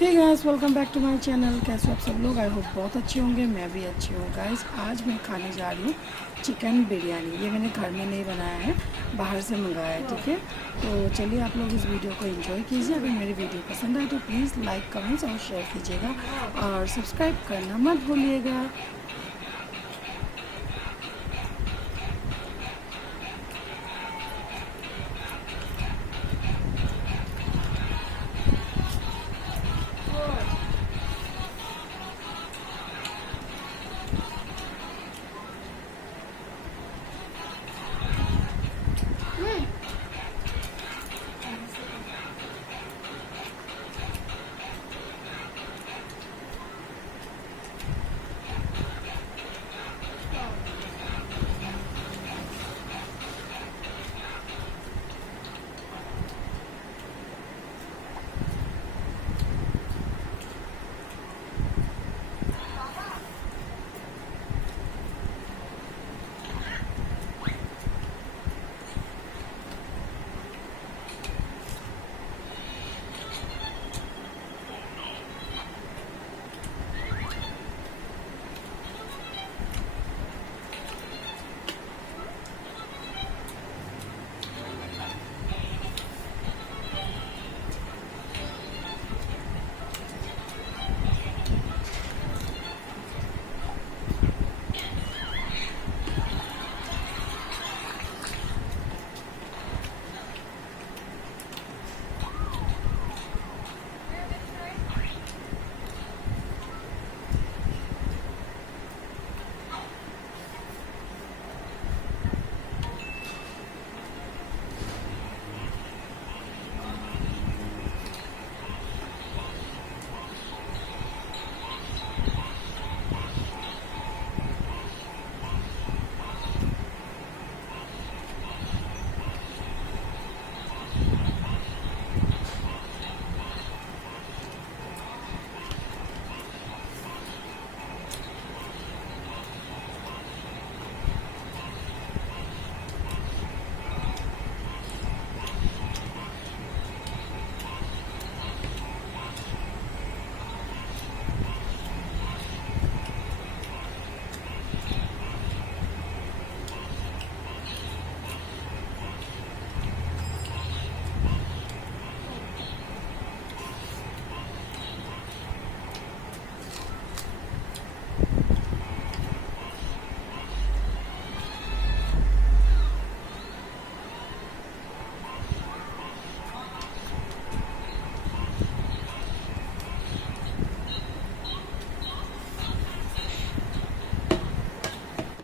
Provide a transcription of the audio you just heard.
Hey guys, welcome back to my channel. कैसे हो आप सब लोग? आई होप बहुत अच्छे होंगे। मैं भी अच्छी हूँ गाइस। आज मैं खाने जा रही हूँ चिकन बिरयानी। ये मैंने घर में नहीं बनाया है, बाहर से मंगाया है। ठीक है, तो चलिए आप लोग इस वीडियो को एंजॉय कीजिए। अगर मेरी वीडियो पसंद आए तो प्लीज़ लाइक, कमेंट्स और शेयर कीजिएगा और सब्सक्राइब करना मत भूलिएगा।